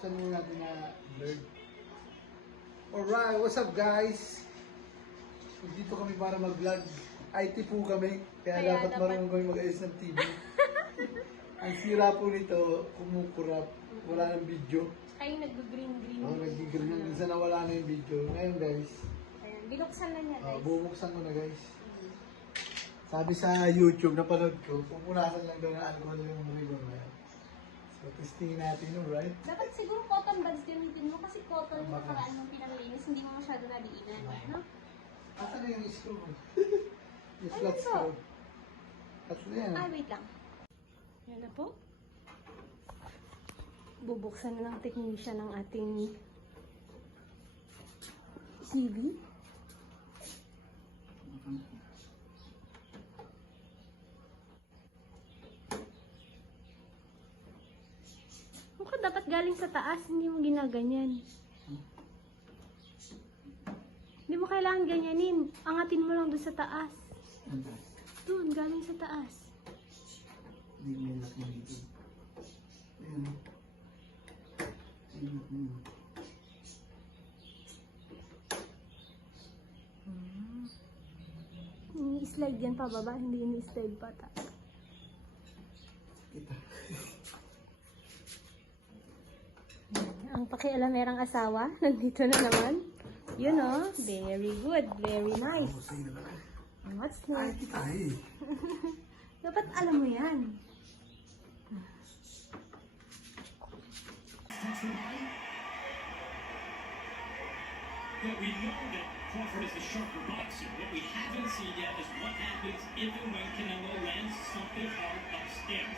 buksan muna natin na blurred. Alright, what's up guys? Dito kami para mag-vlog. IT po kami, kaya dapat marunong kami mag-ayos ng TV. Ang sira po nito, kumukurap. Wala ng video. Ay, nag-green-green. Nag-green na. Minsan nawala na yung video. Ngayon guys, Ayan, binuksan na niya guys. bubuksan ko na guys. Sabi sa YouTube, napanood ko, pupunasan lang daw ng alcohol yung ribbon na yan. So, testingin natin, alright? Dapat siguro cotton buds gamitin mo kasi cotton yung nakaraan mong pinanglinis, hindi mo masyado nadiinan, no? Asan na yung screw? Yung Ayun flat po. screw. At na yan. Ah, wait lang. Yan na po. Bubuksan na ng technician ng ating CV. Mukhang dapat galing sa taas, hindi mo ginaganyan. Hindi mo kailangan ganyanin. Angatin mo lang doon sa taas. Doon, galing sa taas. Hindi may lock na dito. Ayan. Ayan. Ayan. Ini-slide yan pa baba, hindi ini-slide pa taas. Kita. Ang pakialamerang asawa, nandito na naman. You know, very good, very nice. Sa'yo na ba? What's Ay, next? kita eh. Dapat alam mo yan. But we know that Crawford is the sharper boxer. What we haven't seen yet is what happens if and when Canelo lands something hard upstairs.